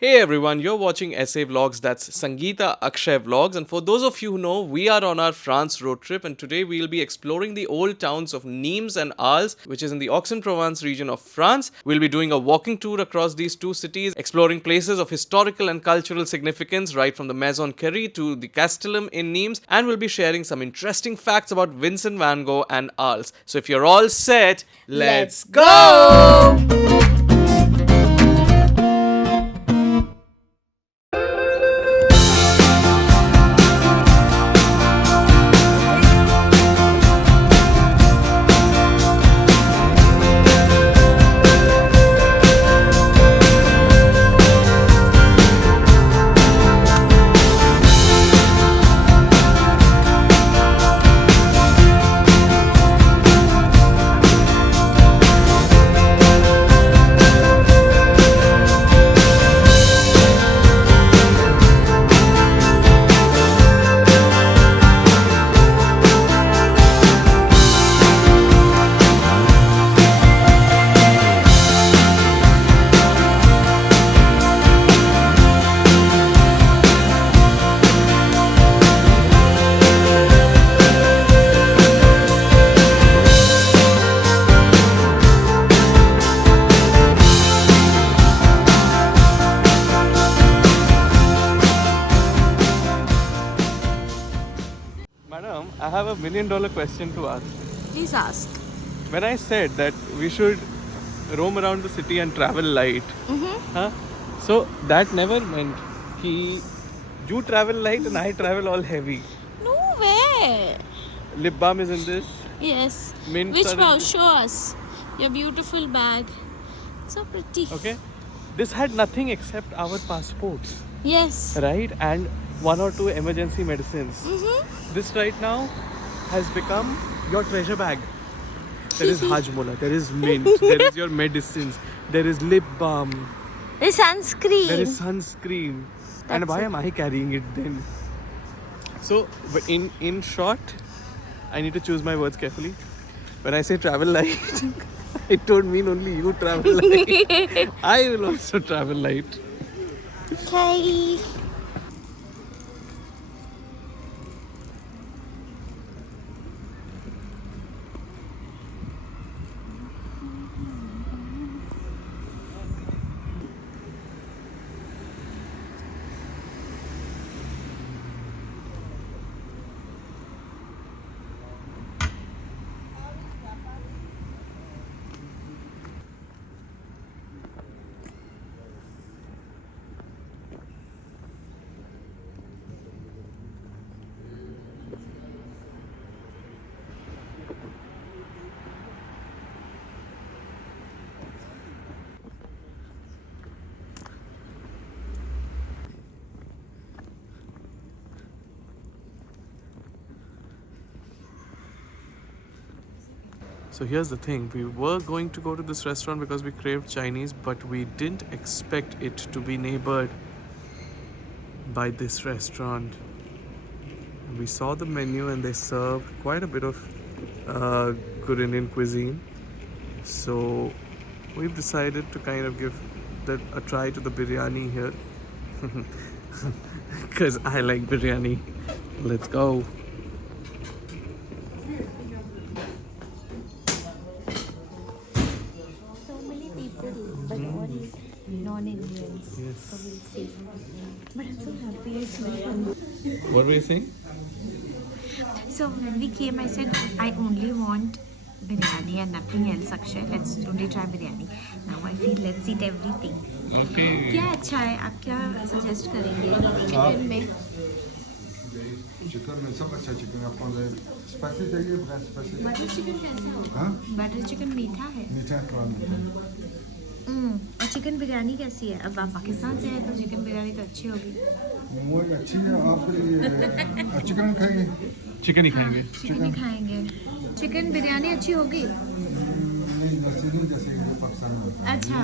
Hey everyone, you're watching SA Vlogs, that's Sangeeta Akshay Vlogs. And for those of you who know, we are on our France road trip, and today we'll be exploring the old towns of Nimes and Arles, which is in the Aix-en-Provence region of France. We'll be doing a walking tour across these two cities, exploring places of historical and cultural significance, right from the Maison Curie to the Castellum in Nimes, and we'll be sharing some interesting facts about Vincent van Gogh and Arles. So if you're all set, let's go! Madam, I have $1 million question to ask. Please ask. When I said that we should roam around the city and travel light, huh? So that never meant कि you travel light and I travel all heavy. No way. Lip balm is in this. Yes. Mints Which are in pouch? this. Show us your beautiful bag. So pretty. Okay. This had nothing except our passports, Yes. right? And one or two emergency medicines. Mm-hmm. This right now has become your treasure bag. There is Hajmola, there is mint, there is your medicines, there is lip balm, The sunscreen. there is sunscreen. And That's why it. am I carrying it then? So, but in short, I need to choose my words carefully. When I say travel light, it don't mean only you travel light. I will also travel light. Okay. So here's the thing, we were going to go to this restaurant because we craved Chinese, but we didn't expect it to be neighbored by this restaurant. We saw the menu and they served quite a bit of good Indian cuisine. So we've decided to kind of give a try to the biryani here. Because I like biryani. Let's go. So many people, but all non-Indians. Yes. So we'll see. But I'm so happy I smell. What were you saying? So when we came, I said I only want biryani and nothing else. Akshay, let's only try biryani. Now I feel let's eat everything. Okay. क्या अच्छा है? आप क्या suggest करेंगे chicken में? Chicken में सब अच्छा चिकन आपको स्पाइसी चाहिए बगैर स्पाइसी बटर चिकन कैसा होगा? हाँ बटर चिकन मीठा है। मीठा थोड़ा मीठा और चिकन बिरयानी कैसी है? अब आप पाकिस्तान से हैं तो चिकन बिरयानी तो अच्छी होगी। वो अच्छी है आप चिकन खाएंगे चिकन ही खाएंगे। चिकन ही खाएंगे। चिकन बिरयानी अच्छी होगी? नहीं जैसे नहीं जैसे ये पाकिस्तान में अच्छा,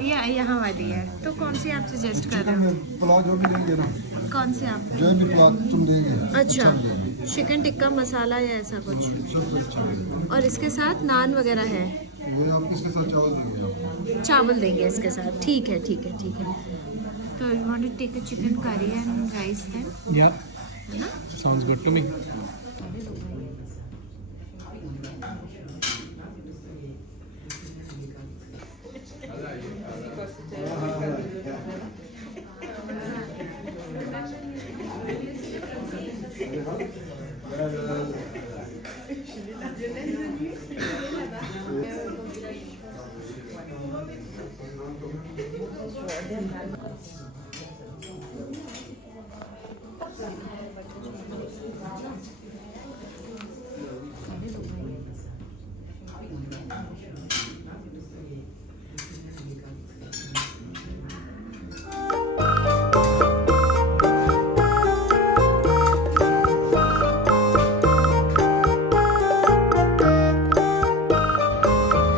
ये यहाँ वाली है। तो कौन सी आप सजेस्ट कर चिकन रहे हो? में पुलाव जो भी लेंगे ना कौन से आप? जो भी पुलाव तुम देंगे अच्छा, चिकन टिक्का मसाला या ऐसा कुछ? सब अच्छा है और इसके साथ नान वगैरह है? वो आप इसके साथ चावल देंगे आपको चावल देंगे इसके साथ। ठीक है ठीक है ठीक है। you want to take a chicken curry and rice then? Yeah. Sounds good to me.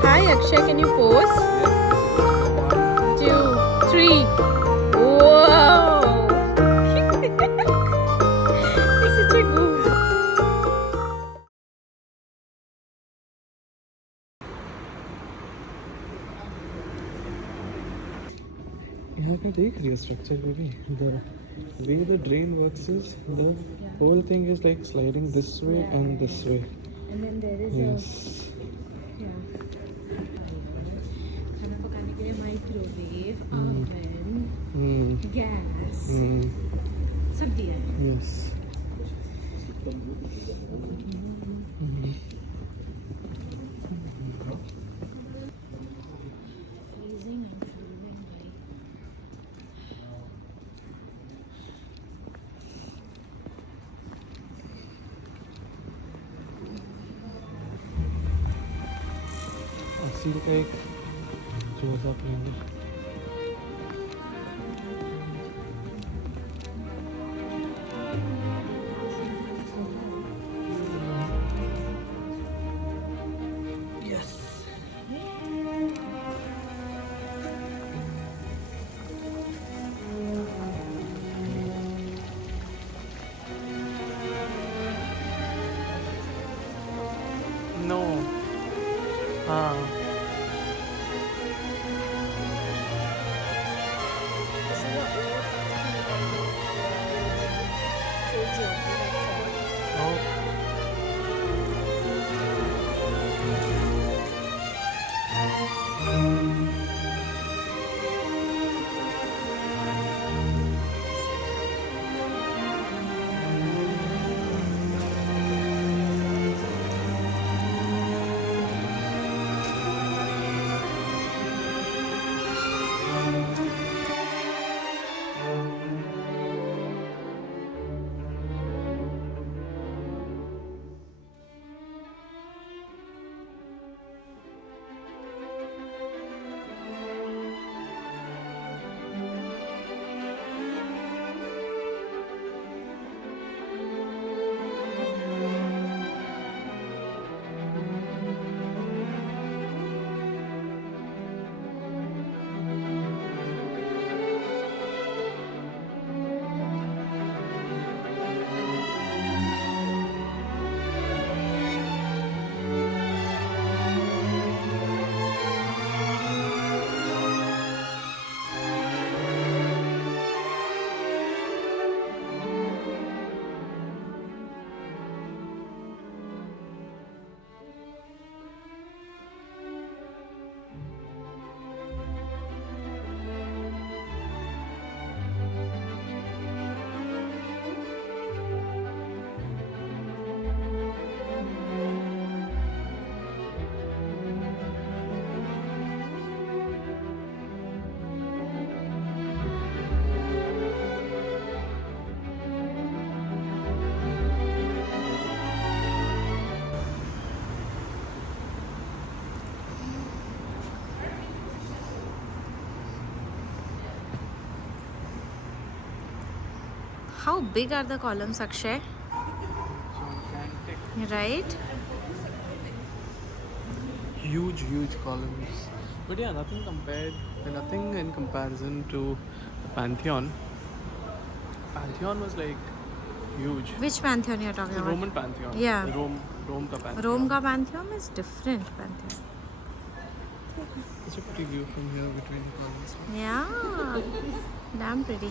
Hi Akshay, can you pose? 2, 3. Whoa! It's such a goof. यहाँ पे देख रही है स्ट्रक्चर में भी the way the drain works is the whole thing is like sliding this way and this way. And then there is Yes. खाना पकाने के लिए माइक्रोवेव, oven, gas, सब दिया है. Yes. Freezing and freezing. अस्सी का एक जोरदार प्लान है. No. हाँ. How big are the columns, Akshay? Right? Huge columns. But yeah, nothing in comparison to the Pantheon. Pantheon was like huge. Which pantheon you're talking The about? Roman Pantheon. Yeah. The Rome ka Pantheon. Rome का pantheon is different pantheon. Such a pretty view from here between the columns. Yeah, damn pretty.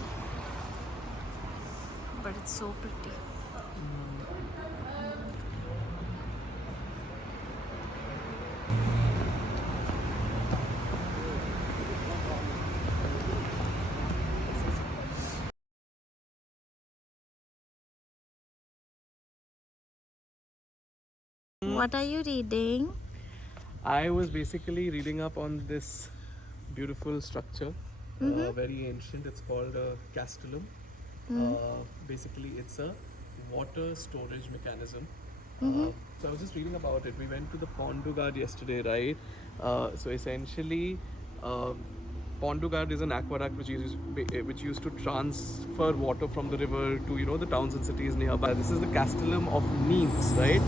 But it's so pretty. What are you reading? I was basically reading up on this beautiful structure, very ancient. It's called a castellum. Basically, it's a water storage mechanism. So I was just reading about it. We went to the Pondugad yesterday, right? So essentially, Pondugad is an aqueduct which used to transfer water from the river to the towns and cities nearby. This is the Castellum of Nimes, right?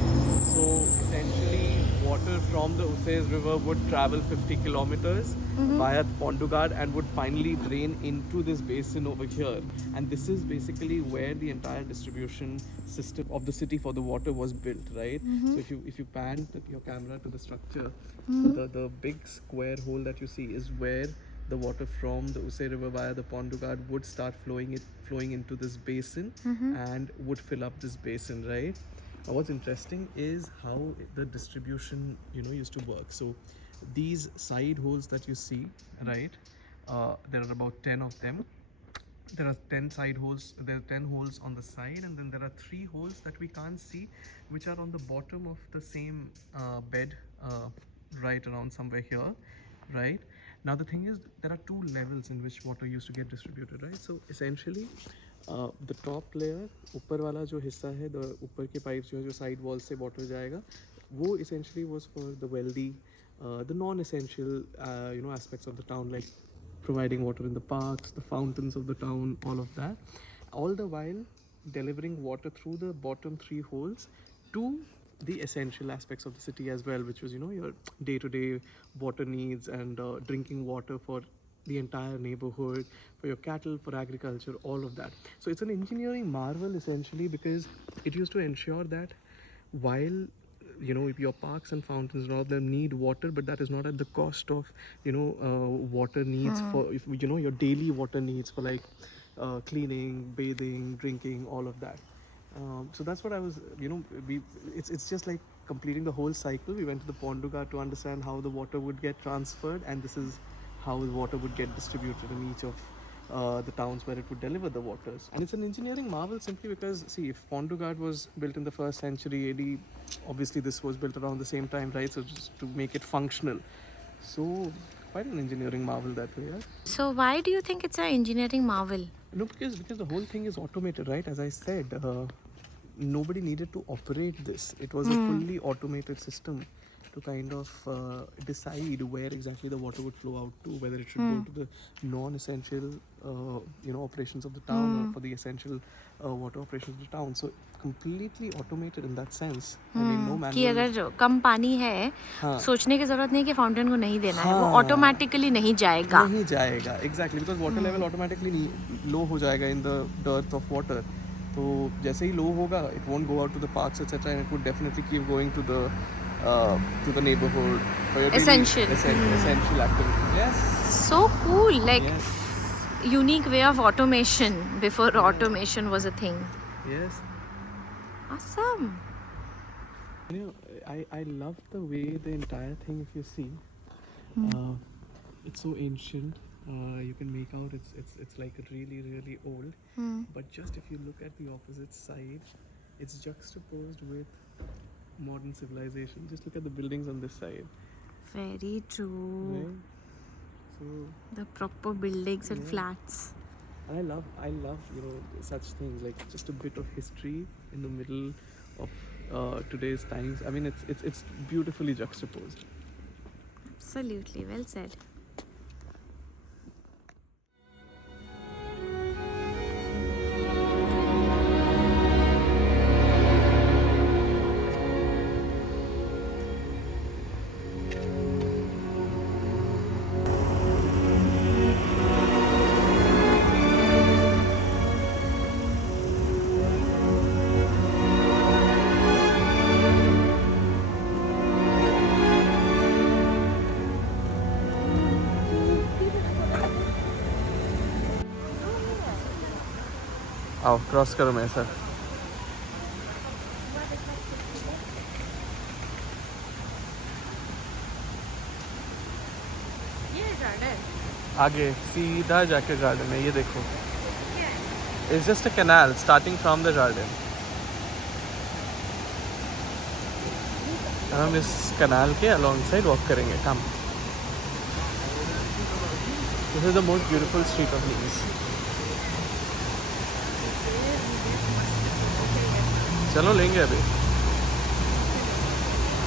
So essentially, water from the Uses River would travel 50 kilometers via Pondugad and would finally drain into this basin over here. And this is basically where the entire distribution system of the city for the water was built, right? So if you pan your camera to the structure, the big square hole that you see is where the water from the Usay River via the Pondugad would start flowing into this basin and would fill up this basin, right? What's interesting is how the distribution used to work. So these side holes that you see, right, there are about 10 of them. There are 10 side holes, there are 10 holes on the side, and then there are 3 holes that we can't see, which are on the bottom of the same bed, right around somewhere here, right? Now the thing is, there are 2 levels in which water used to get distributed, right? So essentially, the top layer, ऊपर वाला जो हिस्सा है, the ऊपर के pipes जो side walls से water जाएगा, वो essentially was for the wealthy, the non-essential, aspects of the town, like providing water in the parks, the fountains of the town, all of that. All the while delivering water through the bottom 3 holes to the essential aspects of the city as well, which was your day-to-day water needs and drinking water for the entire neighborhood, for your cattle, for agriculture, all of that. So it's an engineering marvel essentially, because it used to ensure that while your parks and fountains and all of them need water, but that is not at the cost of water needs for your daily water needs for like cleaning, bathing, drinking, all of that. So that's what I was, it's just like completing the whole cycle. We went to the Pondugad to understand how the water would get transferred, and this is how the water would get distributed in each of the towns where it would deliver the waters. And it's an engineering marvel simply because, see, if Pondugad was built in the 1st century AD, obviously this was built around the same time, right? So just to make it functional. So quite an engineering marvel that way, yeah? So why do you think it's an engineering marvel? No, because the whole thing is automated, right? As I said, nobody needed to operate this. It was a fully automated system to kind of decide where exactly the water would flow out to, whether it should go to the non-essential, operations of the town or for the essential water operations of the town. So completely automated in that sense. I mean, no manual. कि अगर कम पानी है, सोचने की जरूरत नहीं कि fountain को नहीं देना है, वो ऑटोमेटिकली नहीं जाएगा. नहीं जाएगा, exactly, because water level automatically low हो जाएगा in the dearth of water. तो जैसे ही लो होगा, it won't go out to the parks etc, and it would definitely keep going to the neighborhood for your Essential. essential activity. Yes. So cool, like Yes. unique way of automation before automation was a thing. Yes. Awesome. I love the way the entire thing, if you see, it's so ancient. You can make out it's like really old. But just if you look at the opposite side, it's juxtaposed with modern civilization. Just look at the buildings on this side. Very true. Right? So The proper buildings and Yeah. flats. I love such things, like just a bit of history in the middle of today's times. I mean, it's beautifully juxtaposed. Absolutely, well said. आओ cross करो मेरे साथ. आगे सीधा जाके garden है, ये देखो. It's just a canal starting from the garden. हम इस कैनाल के अलॉन्ग साइड वॉक करेंगे. Come. This is the most beautiful street of Nice. चलो लेंगे अभी.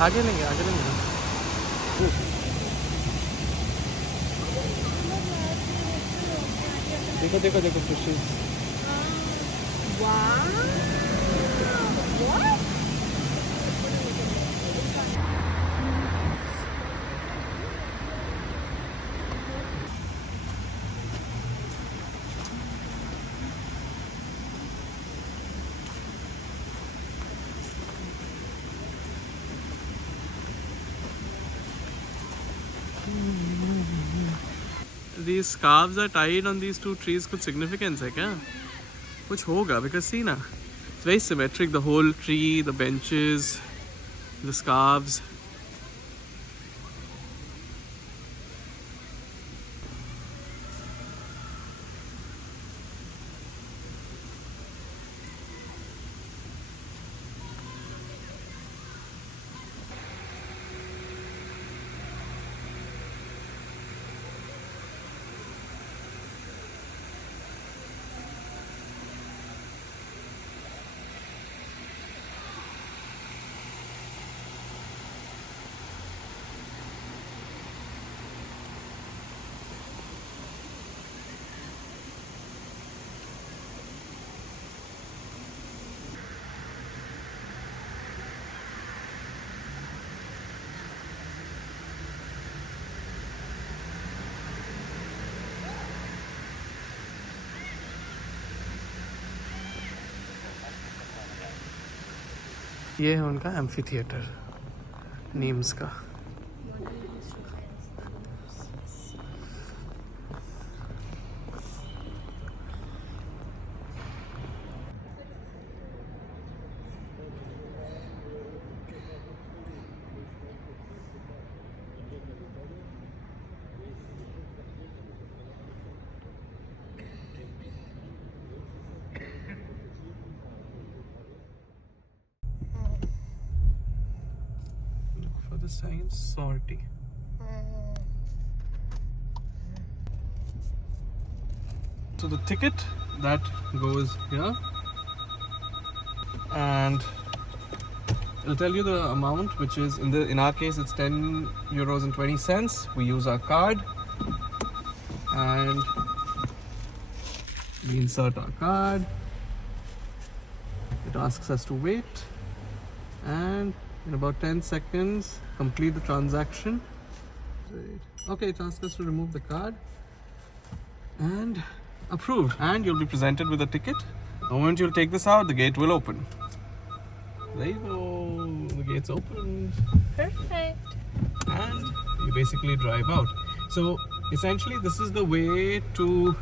आगे लेंगे, आगे लेंगे. देखो देखो देखो fishes. These scarves are tied on these two trees. कुछ significance है क्या? कुछ होगा, because see ना, it's very symmetric. The whole tree, the benches, the scarves. ये है उनका एम्फी थिएटर नीम्स का. The sign salty. So the ticket that goes here, and it'll tell you the amount, which is in our case it's €10.20. We use our card and we insert our card. It asks us to wait, and in about 10 seconds complete the transaction. Okay, it asks us to remove the card and approved, and you'll be presented with a ticket. The moment you'll take this out, the gate will open. There you go, the gate's open. Perfect. And you basically drive out. So essentially this is the way to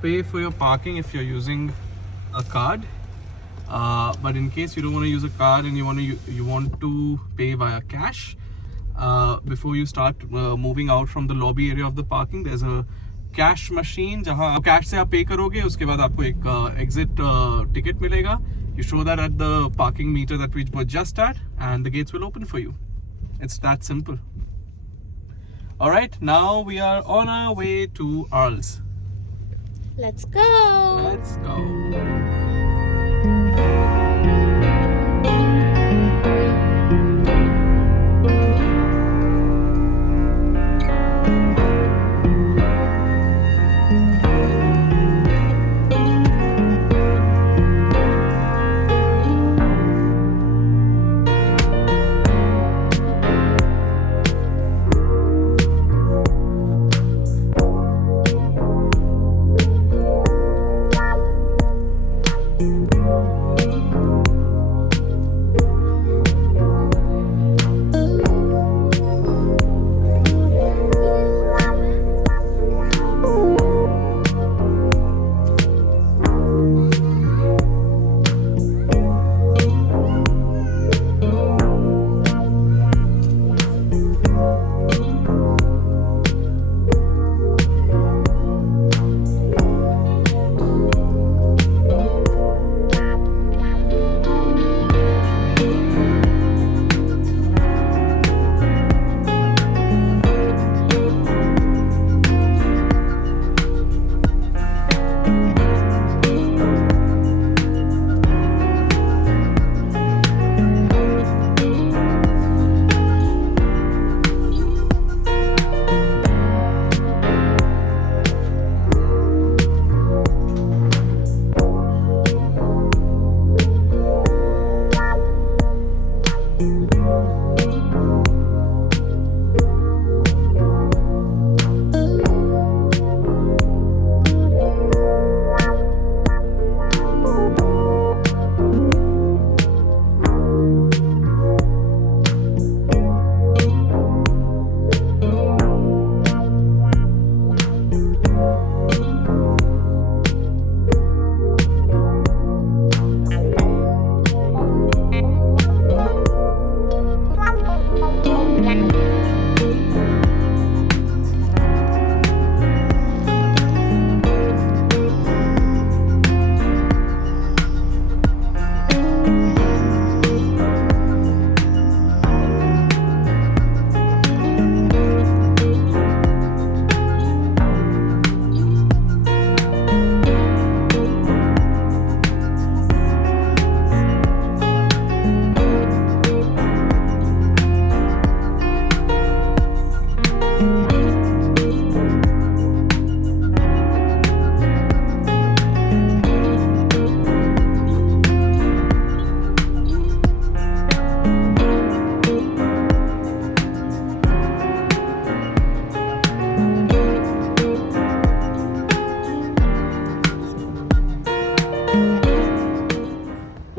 pay for your parking if you're using a card. But in case you don't want to use a card and you want to pay via cash, before you start moving out from the lobby area of the parking, there's a cash machine जहाँ cash से आप pay करोगे, उसके बाद आपको एक exit ticket मिलेगा. You show that at the parking meter that we were just at, and the gates will open for you. It's that simple. All right, now we are on our way to Arles. Let's go. Let's go.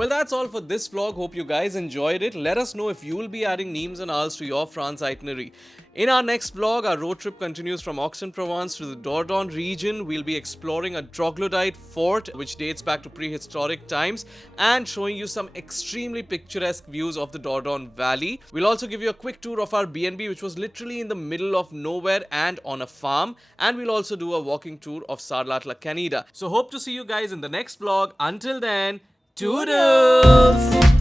Well, that's all for this vlog. Hope you guys enjoyed it. Let us know if you'll be adding Nimes and Arles to your France itinerary. In our next vlog, our road trip continues from Aix-en-Provence to the Dordogne region. We'll be exploring a troglodyte fort which dates back to prehistoric times and showing you some extremely picturesque views of the Dordogne Valley. We'll also give you a quick tour of our B&B, which was literally in the middle of nowhere and on a farm. And we'll also do a walking tour of Sarlat-la-Canéda. So hope to see you guys in the next vlog. Until then, toodles!